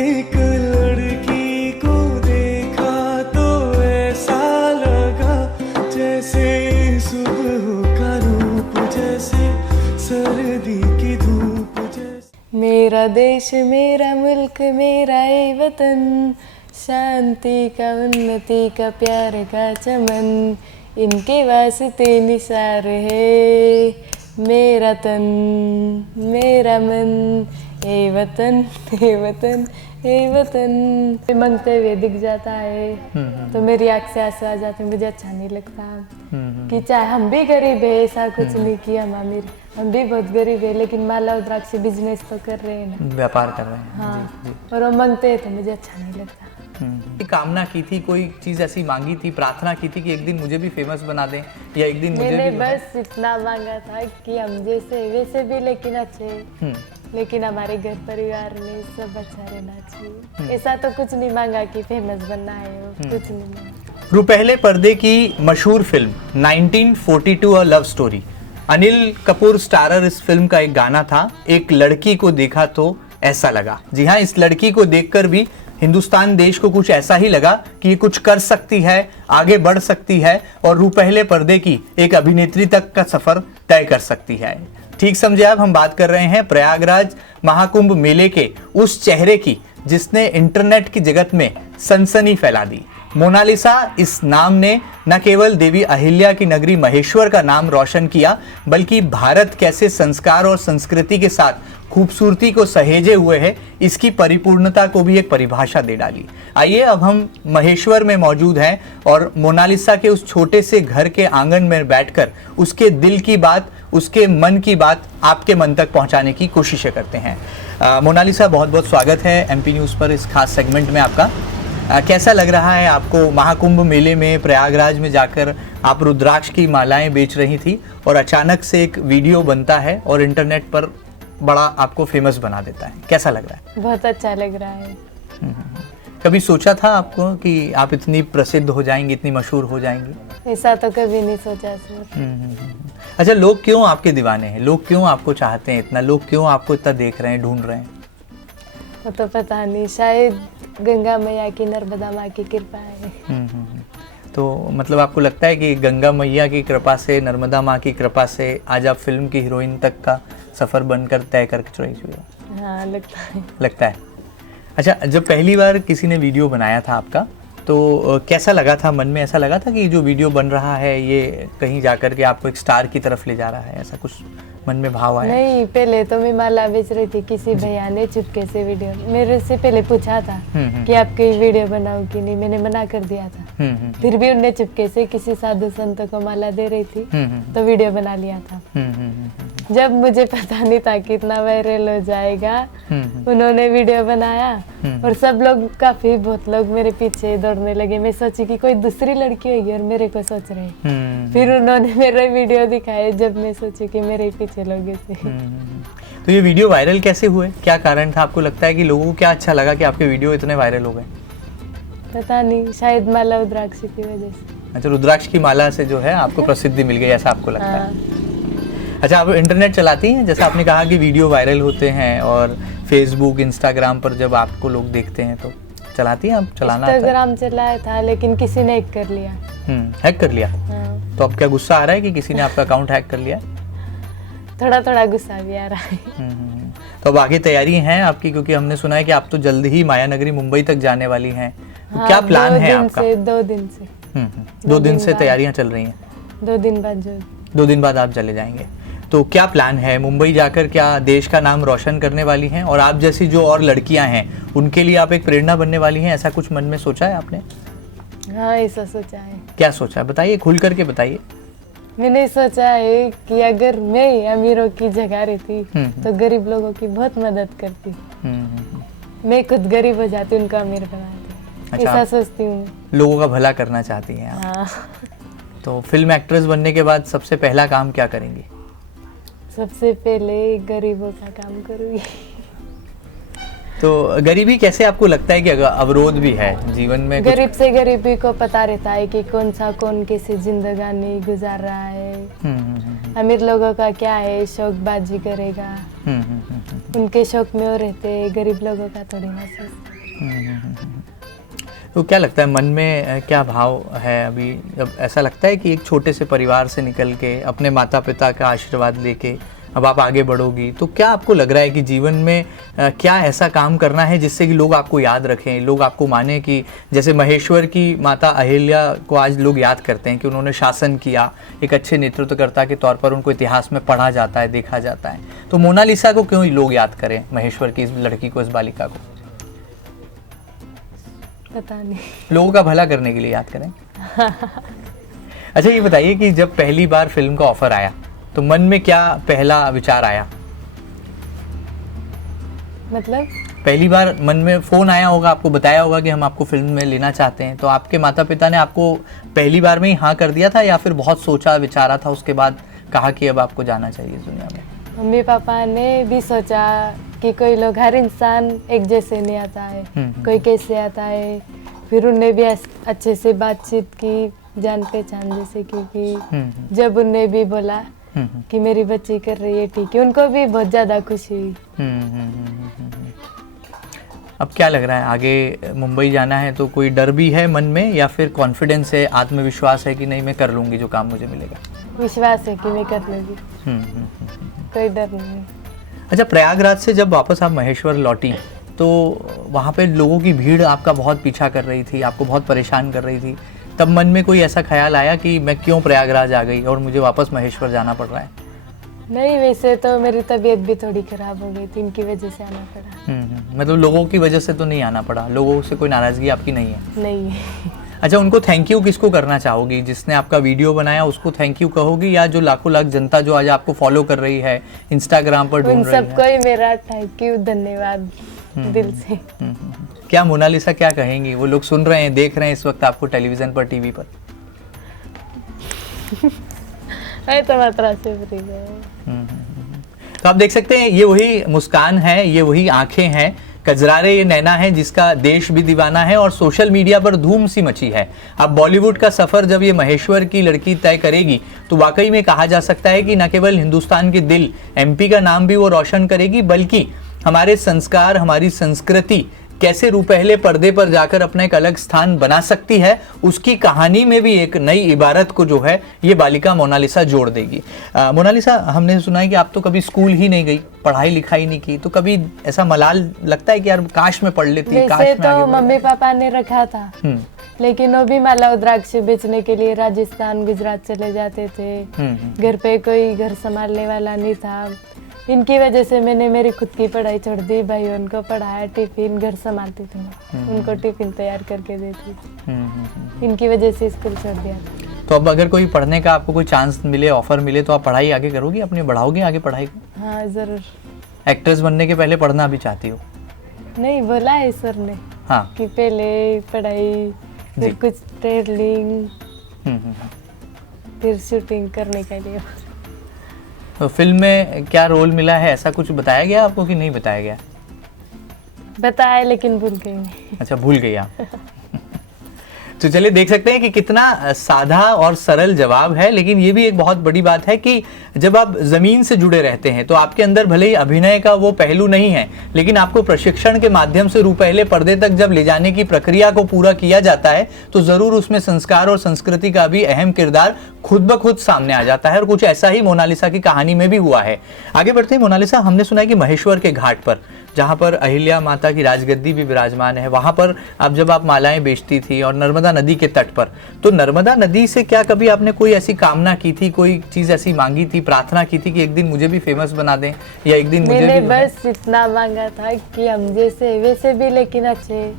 एक लड़की को देखा तो ऐसा लगा जैसे सुबह का रूप, जैसे सर्दी की धूप, जैसे मेरा देश मेरा मुल्क मेरा ये वतन, शांति का उन्नति का प्यार का चमन, इनके वास्ते निसार है मेरा तन मेरा मन, ए वतन ए वतन ए वतन। मांगते हुए दिख जाता है तो मेरी आँख से आंसू आ जाते, मुझे अच्छा नहीं लगता कि चाहे हम भी गरीब है, ऐसा कुछ नहीं किया मामिर, हम भी बहुत गरीब है, लेकिन माला रुद्राक्ष बिजनेस तो कर रहे हैं ना, व्यापार कर रहे हैं। हाँ जी, जी। और वो मांगते हैं तो मुझे अच्छा नहीं लगता। कामना की थी, कोई चीज ऐसी मांगी थी, प्रार्थना की थी कि एक दिन मुझे भी फेमस बना दें या एक दिन मुझे मैंने भी बस इतना मांगा था कि हम जैसे वैसे भी लेकिन अच्छे, लेकिन हमारे घर परिवार में सब अच्छा रहना चाहिए। ऐसा तो कुछ नहीं मांगा कि फेमस बनना है, वो कुछ नहीं मांगा। रुपहले पर्दे की मशहूर film 1942 a love story, Anil Kapoor starrer इस फिल्म का एक गाना था, एक लड़की को देखा तो ऐसा लगा। जी हाँ, इस लड़की को देखकर भी हिंदुस्तान देश को कुछ ऐसा ही लगा कि ये कुछ कर सकती है, आगे बढ़ सकती है और रुपहले पर्दे की एक अभिनेत्री तक का सफर तय कर सकती है। ठीक समझे आप, हम बात कर रहे हैं प्रयागराज महाकुंभ मेले के उस चेहरे की जिसने इंटरनेट की जगत में सनसनी फैला दी। मोनालिसा इस नाम ने न केवल देवी अहिल्या की नगरी महेश्वर का नाम रोशन किया, बल्कि भारत कैसे संस्कार और संस्कृति के साथ खूबसूरती को सहेजे हुए है, इसकी परिपूर्णता को भी एक परिभाषा दे डाली। आइए अब हम महेश्वर में मौजूद हैं और मोनालिसा के उस छोटे से घर के आंगन में बैठकर उसके दिल की बात, उसके मन की बात आपके मन तक पहुंचाने की कोशिशें करते हैं। मोनालिसा, बहुत बहुत स्वागत है एमपी न्यूज़ पर इस खास सेगमेंट में आपका। कैसा लग रहा है आपको महाकुंभ मेले में प्रयागराज में जाकर आप रुद्राक्ष की मालाएं बेच रही थी और अचानक से एक वीडियो बनता है और इंटरनेट पर बड़ा आपको फेमस बना देता है, कैसा लग रहा है? बहुत अच्छा लग रहा है। कभी सोचा था आपको कि आप इतनी प्रसिद्ध हो जाएंगी, इतनी मशहूर हो जाएंगी? ऐसा तो कभी नहीं सोचा सर। अच्छा, लोग क्यों आपके दीवाने हैं, लोग क्यों आपको चाहते हैं इतना, लोग क्यों आपको इतना देख रहे हैं, ढूंढ रहे हैं? वो तो पता नहीं, शायद गंगा मैया की, नर्मदा माँ की कृपा है। तो मतलब आपको लगता है कि गंगा मैया की कृपा से, नर्मदा माँ की कृपा से आज आप फिल्म की हीरोइन तक का सफर बनकर तय कर रही हुई? हाँ, लगता है। अच्छा, जब पहली बार किसी ने वीडियो बनाया था आपका तो कैसा लगा था? मन में ऐसा लगा था कि जो वीडियो बन रहा है ये कहीं जाकर के आपको एक स्टार की तरफ ले जा रहा है, ऐसा कुछ मन में भाव आया? नहीं, पहले तो मैं माला बेच रही थी, किसी भैया ने चुपके से वीडियो मेरे से पहले पूछा था कि आपकी वीडियो बनाऊं कि नहीं, मैंने मना कर दिया था। फिर भी उनने चुपके से किसी साधु संत को माला दे रही थी तो वीडियो बना लिया था। जब मुझे पता नहीं था कि इतना वायरल हो जाएगा, उन्होंने वीडियो बनाया और सब लोग, काफी बहुत लोग मेरे पीछे दौड़ने लगे। मैं सोची कि कोई दूसरी लड़की होगी और मेरे को सोच रहे। फिर उन्होंने मेरे वीडियो दिखाए, जब मैं सोची कि मेरे पीछे लोग ऐसे। तो ये वीडियो वायरल कैसे हुए, क्या कारण था? आपको लगता है कि लोगों को क्या अच्छा लगा कि आपके वीडियो इतने वायरल हो गए? पता नहीं, शायद माला रुद्राक्ष की वजह से। अच्छा, रुद्राक्ष की माला से जो है आपको प्रसिद्धि मिल गई, ऐसा आपको लगता है? अच्छा, आप इंटरनेट चलाती हैं? जैसा आपने कहा कि वीडियो वायरल होते हैं और फेसबुक, इंस्टाग्राम पर जब आपको लोग देखते हैं तो चलाती हैं आप? चलाना इंस्टाग्राम चलाया था लेकिन किसी ने हैक कर लिया। हैक कर लिया? हाँ। तो अब क्या गुस्सा आ रहा है कि किसी ने आपका अकाउंट हैक कर लिया? थोड़ा थोड़ा गुस्सा भी आ रहा है। तो अब आगे तैयारी है आपकी, क्योंकि हमने सुना है कि आप तो जल्द ही माया नगरी मुंबई तक जाने वाली हैं। तो हाँ, क्या प्लान है आपका? 2 दिन से 2 दिन से तैयारियां चल रही हैं? 2 दिन बाद 2 दिन बाद आप चले जाएंगे। तो क्या प्लान है? मुंबई जाकर क्या देश का नाम रोशन करने वाली हैं और आप जैसी जो और लड़कियां हैं उनके लिए आप एक प्रेरणा बनने वाली हैं, ऐसा कुछ मन में सोचा है आपने? हाँ, ऐसा सोचा है। क्या सोचा है, बताइए, खुल करके बताइए। मैंने सोचा है कि अगर मैं अमीरों की जगह रहती तो गरीब लोगों की बहुत मदद करती। मैं खुद गरीब हो जाती, उनको अमीर बनाती। अच्छा, ऐसा सोचती हूँ। लोगों का भला करना चाहती हैं आप। हाँ। तो फिल्म एक्ट्रेस बनने के बाद सबसे पहला काम क्या करेंगी? सबसे पहले गरीबों का काम करूँगी। तो गरीबी कैसे आपको लगता है कि अवरोध भी है जीवन में? गरीब से गरीबी को पता रहता है कि कौन कैसी जिंदगानी गुजार रहा है। अमीर लोगों का क्या है, शौकबाजी करेगा। उनके शौक में वो रहते, गरीब लोगों का थोड़ी महसूस। तो क्या लगता है मन में क्या भाव है अभी, जब ऐसा लगता है कि एक छोटे से परिवार से निकल के अपने माता पिता का आशीर्वाद लेके अब आप आगे बढ़ोगी, तो क्या आपको लग रहा है कि जीवन में क्या ऐसा काम करना है जिससे कि लोग आपको याद रखें, लोग आपको माने, कि जैसे महेश्वर की माता अहिल्या को आज लोग याद करते हैं कि उन्होंने शासन किया, एक अच्छे नेतृत्वकर्ता के तौर पर उनको इतिहास में पढ़ा जाता है, देखा जाता है, तो मोनालिसा को क्यों लोग याद करें, महेश्वर की इस लड़की को, इस बालिका को? पता नहीं, लोगों का भला करने के लिए याद करें। अच्छा ये बताइए कि जब पहली बार फिल्म का ऑफर आया तो मन में क्या पहला विचार आया? मतलब पहली बार मन में फोन आया होगा, आपको बताया होगा कि हम आपको फिल्म में लेना चाहते हैं, तो आपके माता पिता ने आपको पहली बार में ही हाँ कर दिया था या फिर बहुत सोचा विचारा था, उसके बाद कहा कि अब आपको जाना चाहिए इस दुनिया में? मम्मी पापा ने भी सोचा कि कोई लोग, हर इंसान एक जैसे नहीं आता है, कोई कैसे आता है, फिर उनने भी अच्छे से बातचीत की, जान पहचान जैसे की जब उनने भी बोला कि मेरी बच्ची कर रही है ठीक है, उनको भी बहुत ज़्यादा खुशी हुई। अब क्या लग रहा है आगे मुंबई जाना है तो कोई डर भी है मन में या फिर कॉन्फिडेंस है, आत्मविश्वास है कि नहीं मैं कर लूँगी जो काम मुझे मिलेगा? विश्वास है कि मैं कर लूँगी, कोई डर नहीं। अच्छा, प्रयागराज से जब वापस आप महेश्वर लौटी तो वहाँ पे लोगों की भीड़ आपका बहुत पीछा कर रही थी, आपको बहुत परेशान कर रही थी, तब मन में कोई ऐसा ख्याल आया कि मैं क्यों प्रयागराज आ गई और मुझे वापस महेश्वर जाना पड़ रहा है? नहीं, वैसे तो मेरी तबीयत भी थोड़ी खराब हो गई थी, इनकी वजह से आना पड़ा। मतलब लोगों की वजह से तो नहीं आना पड़ा, लोगों से कोई नाराजगी आपकी नहीं है? नहीं है। अच्छा, उनको थैंक यू किसको करना चाहोगी? जिसने आपका वीडियो बनाया उसको थैंक यू कहोगी या जो लाखों लाख जनता जो आज आपको फॉलो कर रही है, इंस्टाग्राम पर ढूंढ रही है? उन सबको ही मेरा थैंक यू, धन्यवाद दिल से। क्या मोनालिसा क्या कहेंगी? वो लोग सुन रहे हैं, देख रहे हैं इस वक्त आपको टेलीविजन पर, टीवी पर। तो मात्रा से फ्री है। तो आप देख सकते हैं ये वही मुस्कान है, ये वही आंखें हैं, कजरारे ये नैना है जिसका देश भी दीवाना है और सोशल मीडिया पर धूम सी मची है। अब बॉलीवुड का सफर जब ये महेश्वर की लड़की तय करेगी तो वाकई में कहा जा सकता है कि न केवल हिंदुस्तान के दिल, एमपी का नाम भी वो रोशन करेगी, बल्कि हमारे संस्कार, हमारी संस्कृति कैसे रुपहले पर्दे पर जाकर अपना एक अलग स्थान बना सकती है, उसकी कहानी में भी एक नई इबारत को जो है ये बालिका मोनालिसा जोड़ देगी। मोनालिसा, हमने सुना है कि आप तो कभी स्कूल ही नहीं गई, पढ़ाई लिखाई नहीं की, तो कभी ऐसा मलाल लगता है कि यार काश में पढ़ लेती, काश वैसे में आगे तो बढ़ मम्मी पापा ने रखा था, लेकिन वो भी माला द्राक्ष बेचने के लिए राजस्थान, गुजरात चले जाते थे। घर पे कोई घर संभालने वाला नहीं था, इनकी वजह से मैंने मेरी खुद की पढ़ाई छोड़ दी, भाई उनको पढ़ाया, टिफिन घर संभालती थी मैं, उनको टिफिन तैयार करके देती थी, इनकी वजह से स्कूल छोड़ दिया। तो अब अगर कोई पढ़ने का आपको कोई चांस मिले, ऑफर मिले, तो आप पढ़ाई आगे करोगी, अपनी बढ़ाओगी आगे पढ़ाई को? हाँ जरूर। एक्ट्रेस बनने के पहले पढ़ना भी चाहती हो? नहीं, बोला है सर ने हाँ कि पहले पढ़ाई, फिर कुछ ट्रेनिंग, फिर शूटिंग करने के लिए। तो फिल्म में क्या रोल मिला है, ऐसा कुछ बताया गया आपको कि नहीं बताया गया? बताया लेकिन भूल गई मैं। अच्छा, भूल गई आप। तो चलिए देख सकते हैं कि कितना सादा और सरल जवाब है, लेकिन ये भी एक बहुत बड़ी बात है कि जब आप जमीन से जुड़े रहते हैं तो आपके अंदर भले ही अभिनय का वो पहलू नहीं है, लेकिन आपको प्रशिक्षण के माध्यम से रुपहले पर्दे तक जब ले जाने की प्रक्रिया को पूरा किया जाता है तो जरूर उसमें संस्कार और संस्कृति का भी अहम किरदार खुद ब खुद सामने आ जाता है, और कुछ ऐसा ही मोनालिसा की कहानी में भी हुआ है। आगे बढ़ते हैं मोनालिसा, हमने सुना है कि महेश्वर के घाट पर, जहाँ पर अहिल्या माता की राजगद्दी भी विराजमान है, वहाँ पर जब आप मालाएं बेचती थी और नर्मदा नदी के तट पर, तो नर्मदा नदी से क्या कभी आपने कोई ऐसी कामना की थी, कोई चीज ऐसी मांगी थी, प्रार्थना की थी कि एक दिन मुझे भी फेमस बना दें या एक दिन मुझे मैंने भी बस इतना मांगा था कि हम जैसे वैसे भी लेकिन अच्छे,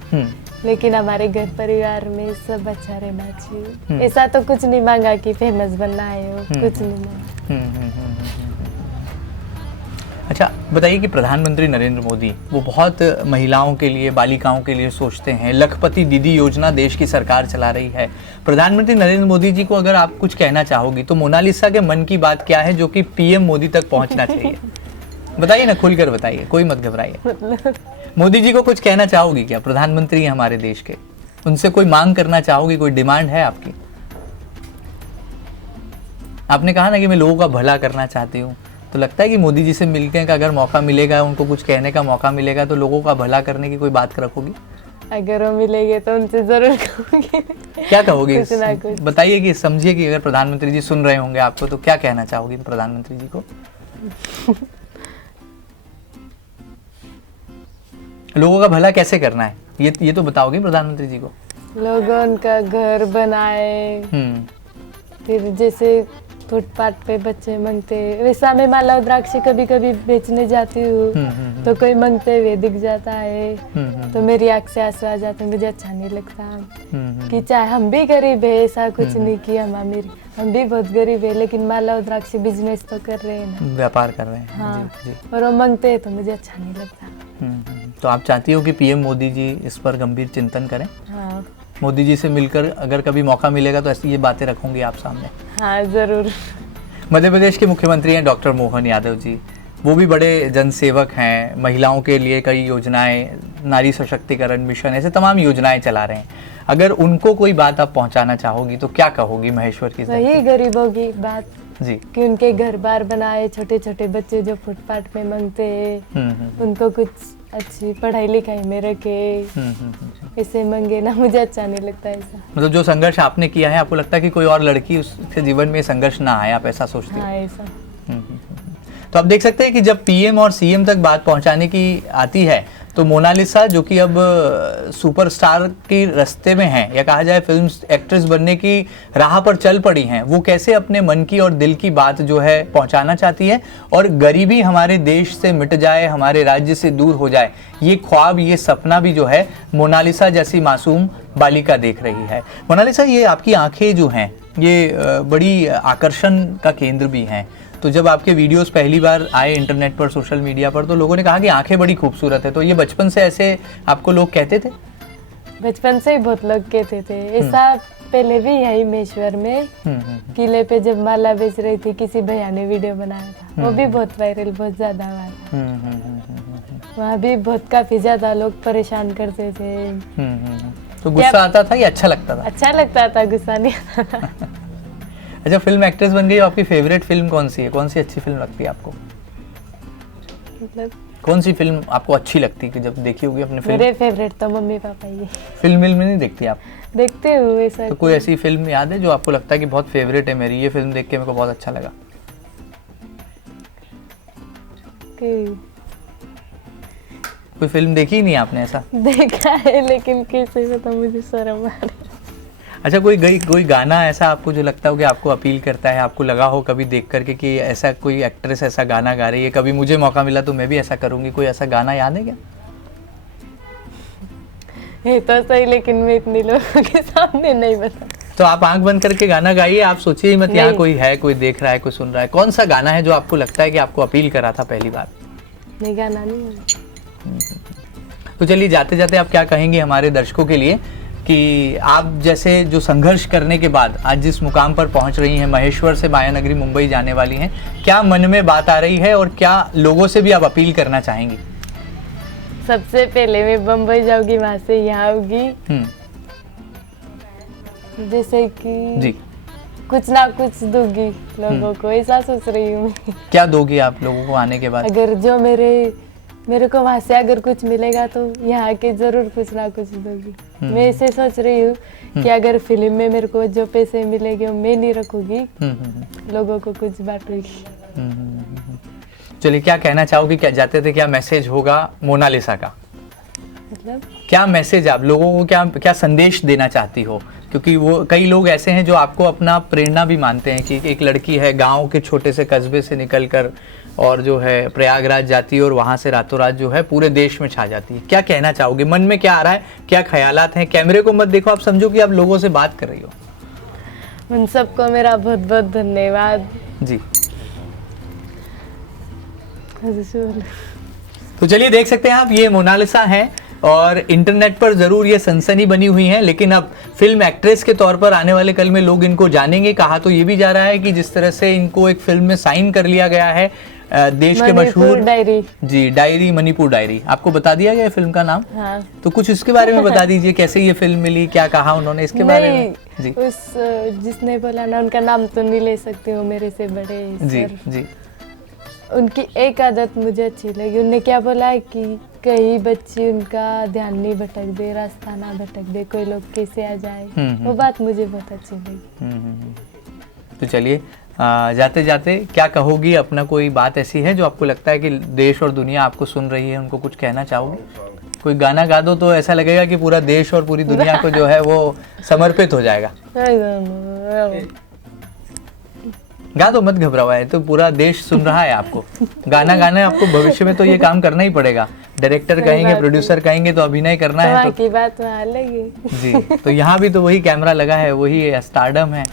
लेकिन हमारे घर परिवार में सब अच्छा रहना चाहिए। ऐसा तो कुछ नहीं मांगा कि फेमस बनना है, कुछ नहीं मांगा। अच्छा बताइए कि प्रधानमंत्री नरेंद्र मोदी वो बहुत महिलाओं के लिए, बालिकाओं के लिए सोचते हैं। लखपति दीदी योजना देश की सरकार चला रही है। प्रधानमंत्री नरेंद्र मोदी जी को अगर आप कुछ कहना चाहोगी तो मोनालिसा के मन की बात क्या है जो कि पीएम मोदी तक पहुंचना चाहिए? बताइए ना, खुलकर बताइए, कोई मत घबराइए। मोदी जी को कुछ कहना चाहोगी क्या? प्रधानमंत्री हैं हमारे देश के, उनसे कोई मांग करना चाहोगी, कोई डिमांड है आपकी? आपने कहा ना कि मैं लोगों का भला करना चाहती हूँ, तो लगता है कि मोदी जी से मिलने का अगर मौका मिलेगा, उनको कुछ कहने का मौका मिलेगा तो लोगों का भला करने की कोई बात रखोगी? अगर वो मिलेंगे तो उनसे जरूर कहूँगी। क्या कहोगी? कुछ ना कुछ। बताइए कि समझिए कि अगर प्रधानमंत्री जी सुन रहे होंगे आपको तो क्या कहना चाहोगी प्रधानमंत्री जी को? लोगों का भला कैसे करना है ये तो बताओगे प्रधानमंत्री जी को? लोगों उनका घर बनाए, फिर जैसे फुटपाथ पे बच्चे मांगते, वैसा मैं माला द्राक्षी कभी कभी बेचने जाती हूँ तो कोई मांगते हुए दिख जाता है तो मेरी आँख से आंसू आ जाते, मुझे अच्छा नहीं लगता कि चाहे हम भी गरीब है, ऐसा कुछ नहीं किया हम भी बहुत गरीब है, लेकिन माला द्राक्षी बिजनेस तो कर रहे हैं ना, व्यापार कर रहे हैं। हाँ, जी। और वो मांगते हैं तो मुझे अच्छा नहीं लगता। तो आप चाहती हो कि पीएम मोदी जी इस पर गंभीर चिंतन करें? हाँ मोदी जी से मिलकर अगर कभी मौका मिलेगा तो ऐसी ये बातें रखूंगी आप सामने? हाँ जरूर। मध्य प्रदेश के मुख्यमंत्री हैं डॉक्टर मोहन यादव जी, वो भी बड़े जनसेवक हैं, महिलाओं के लिए कई योजनाएं, नारी सशक्तिकरण मिशन, ऐसे तमाम योजनाएं चला रहे हैं। अगर उनको कोई बात आप पहुंचाना चाहोगी तो क्या कहोगी महेश्वर की? वही गरीबों की बात जी, कि उनके घर बार बनाए, छोटे छोटे बच्चे जो फुटपाथ में मांगते हैं उनको कुछ अच्छी पढ़ाई लिखाई में रखे, इसे मांगे ना, मुझे अच्छा नहीं लगता ऐसा। मतलब जो संघर्ष आपने किया है आपको लगता है कि कोई और लड़की उसके जीवन में संघर्ष ना आए, आप ऐसा सोचते हैं? हाँ ऐसा। तो आप देख सकते हैं कि जब पीएम और सीएम तक बात पहुंचाने की आती है तो मोनालिसा जो कि अब सुपरस्टार के रास्ते में हैं, या कहा जाए फिल्म एक्ट्रेस बनने की राह पर चल पड़ी हैं, वो कैसे अपने मन की और दिल की बात जो है पहुंचाना चाहती है और गरीबी हमारे देश से मिट जाए, हमारे राज्य से दूर हो जाए, ये ख्वाब, ये सपना भी जो है मोनालिसा जैसी मासूम बालिका देख रही है। मोनालिसा, ये आपकी आंखें जो हैं ये बड़ी आकर्षण का केंद्र भी हैं। तो जब आपके वीडियोस पहली बार आए इंटरनेट पर, सोशल मीडिया पर, तो लोगों ने कहा कि आंखें बड़ी खूबसूरत है, तो ये बचपन से ऐसे आपको लोग कहते थे? बचपन से ही बहुत लोग कहते थे ऐसा। पहले भी यही महेश्वर में किले पे जब माला बेच रही थी, किसी भैया ने वीडियो बनाया था, वो भी बहुत वायरल, बहुत ज्यादा हुआ था। वहाँ भी बहुत काफी ज्यादा लोग परेशान करते थे। तो गुस्सा आता था या अच्छा लगता था? अच्छा लगता था, गुस्सा नहीं आता था। अच्छा, फिल्म एक्ट्रेस बन गई, आपकी फेवरेट फिल्म कौन सी है? कौन सी अच्छी फिल्म लगती है आपको? मतलब कौन सी फिल्म आपको अच्छी लगती है कि जब देखी होगी अपने फिल्म? मेरे फेवरेट तो मम्मी पापा ही। फिल्म में नहीं देखती आप? देखते हो ऐसा? तो कोई ऐसी फिल्म याद है जो आपको लगता है कि बहुत फेवरेट है मेरी, ये फिल्म देख के मेरे को बहुत अच्छा लगा? कोई फिल्म देखी ही नहीं आपने ऐसा? देखा है लेकिन कैसे बता, मुझे शर्म आ रही। अच्छा, कोई गाना ऐसा आपको जो लगता हो कि आपको अपील करता है, आपको लगा हो कभी देख करके कि ऐसा कोई एक्ट्रेस ऐसा गाना गा रही है, कभी मुझे मौका मिला तो मैं भी ऐसा करूंगी, कोई ऐसा गाना याद है क्या? ये तो सही, लेकिन मैं इतने लोगों के सामने नहीं बता। तो आप आंख बंद करके गाना गाइए, आप सोचिए मत यहाँ कोई है, कोई देख रहा है, कोई सुन रहा है। कौन सा गाना है जो आपको लगता है कि आपको अपील करा था पहली बार? नहीं, गाना नहीं। तो चलिए, जाते जाते आप क्या कहेंगे हमारे दर्शकों के लिए कि आप जैसे जो संघर्ष करने के बाद आज जिस मुकाम पर पहुंच रही हैं, महेश्वर से मायानगरी मुंबई जाने वाली हैं, क्या मन में बात आ रही है और क्या लोगों से भी आप अपील करना चाहेंगी? सबसे पहले मैं बम्बई जाऊंगी, वहां से यहाँ आऊंगी, जैसे कि जी कुछ ना कुछ दूंगी लोगों को, ऐसा सोच रही हूँ मैं। क्या दोगी आप लोगों को आने के बाद? अगर जो मेरे को वहां से अगर कुछ मिलेगा तो यहाँ के जरूर कुछ ना कुछ दूंगी। मैं ऐसे सोच रही हूँ कि अगर फिल्म में मेरे को जो पैसे मिलेंगे वो मैं नहीं रखूंगी, लोगों को कुछ बांटूंगी। चलिए, क्या कहना चाहोगी, क्या जाते थे, क्या मैसेज होगा मोनालिसा का? मतलब क्या मैसेज आप लोगों को, क्या संदेश देना चाहती हो? क्योंकि वो कई लोग ऐसे हैं जो आपको अपना प्रेरणा भी मानते हैं कि एक लड़की है, गांव के छोटे से कस्बे से निकलकर और जो है प्रयागराज जाती है और वहां से रातों रात जो है पूरे देश में छा जाती है। क्या कहना चाहोगे? मन में क्या आ रहा है, क्या ख्यालात हैं? कैमरे को मत देखो, आप समझो कि आप लोगों से बात कर रही हो। उन सबको मेरा बहुत बहुत धन्यवाद जी। हजूर। तो चलिए, देख सकते हैं आप, ये मोनालिसा हैं और इंटरनेट पर जरूर ये सनसनी बनी हुई है, लेकिन अब फिल्म एक्ट्रेस के तौर पर आने वाले कल में लोग इनको जानेंगे। कहा तो ये भी जा रहा है कि जिस तरह से इनको एक फिल्म में साइन कर लिया गया है देश के मशहूर डायरी, जी डायरी, मणिपुर डायरी, आपको बता दिया गया फिल्म का नाम? हाँ। तो कुछ इसके बारे में बता दीजिए, कैसे ये फिल्म मिली, क्या कहा उन्होंने इसके बारे में? जी, उस जिसने बोला ना, उनका नाम तो नहीं ले सकती हूँ, मेरे से बड़े जी सर। जी। उनकी एक आदत मुझे अच्छी लगी। उनने क्या बोला है कि कहीं बच्चे उनका ध्यान नहीं भटक दे, रास्ता ना भटक दे, कोई लोग कैसे आ जाए। वो बात मुझे बहुत अच्छी लगी। तो चलिए जाते जाते क्या कहोगी, अपना कोई बात ऐसी है जो आपको लगता है कि देश और दुनिया आपको सुन रही है, उनको कुछ कहना चाहोगे? कोई गाना गा दो तो ऐसा लगेगा कि पूरा देश और पूरी दुनिया को जो है वो समर्पित हो जाएगा। गा दो, मत घबराओ, है तो पूरा देश सुन रहा है आपको। गाना गाना आपको भविष्य में तो ये काम करना ही पड़ेगा। डायरेक्टर कहेंगे, प्रोड्यूसर कहेंगे तो अभिनय करना है तो की बात वहाँ अलग है। जी, तो यहाँ भी तो वही कैमरा लगा है, वही स्टारडम है।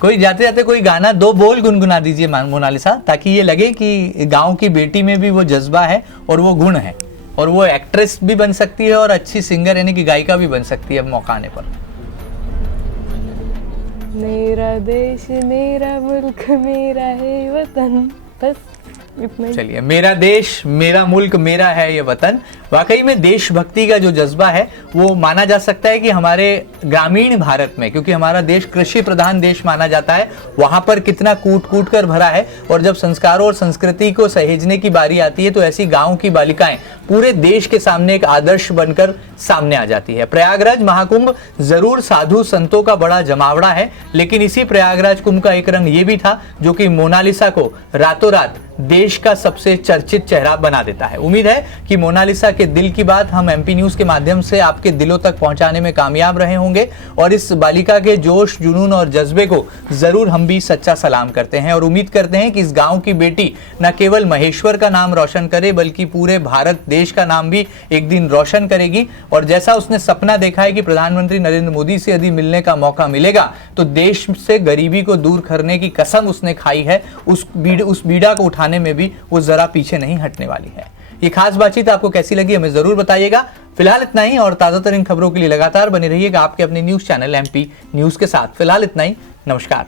कोई जाते जाते कोई गाना 2 बोल गुनगुना दीजिए मोनालिसा, ताकि ये लगे कि गांव की बेटी में भी वो जज्बा है और वो गुण है, और वो एक्ट्रेस भी बन सकती है और अच्छी सिंगर यानी कि गायिका भी बन सकती है मौका आने पर। मेरा देश मेरा मुल्क मेरा है वतन, बस इतना ही। चलिए, मेरा देश मेरा मुल्क मेरा है ये वतन। वाकई में देशभक्ति का जो जज्बा है वो माना जा सकता है कि हमारे ग्रामीण भारत में, क्योंकि हमारा देश कृषि प्रधान देश माना जाता है, वहां पर कितना कूट कूट कर भरा है। और जब संस्कारों और संस्कृति को सहेजने की बारी आती है तो ऐसी गांव की बालिकाएं पूरे देश के सामने एक आदर्श बनकर सामने आ जाती है। प्रयागराज महाकुंभ जरूर साधु संतों का बड़ा जमावड़ा है, लेकिन इसी प्रयागराज कुंभ का एक रंग ये भी था जो कि मोनालिसा को रातों रात देश का सबसे चर्चित चेहरा बना देता है। उम्मीद है कि मोनालिसा के दिल की बात हम एमपी न्यूज के माध्यम से आपके दिलों तक पहुंचाने में कामयाब रहे होंगे, और इस बालिका के जोश, जुनून और जज्बे को जरूर हम भी सच्चा सलाम करते हैं और उम्मीद करते हैं कि इस गांव की बेटी न केवल महेश्वर का नाम रोशन करे बल्कि पूरे भारत देश का नाम भी एक दिन रोशन करेगी। और जैसा उसने सपना देखा है कि प्रधानमंत्री नरेंद्र मोदी से यदि मिलने का मौका मिलेगा तो देश से गरीबी को दूर करने की कसम उसने खाई है, उस बीड़ा को उठाने में भी वो जरा पीछे नहीं हटने वाली है। ये खास बातचीत आपको कैसी लगी हमें जरूर बताइएगा। फिलहाल इतना ही, और ताजा तरीन खबरों के लिए लगातार बने रहिएगा आपके अपने न्यूज चैनल एमपी न्यूज के साथ। फिलहाल इतना ही, नमस्कार।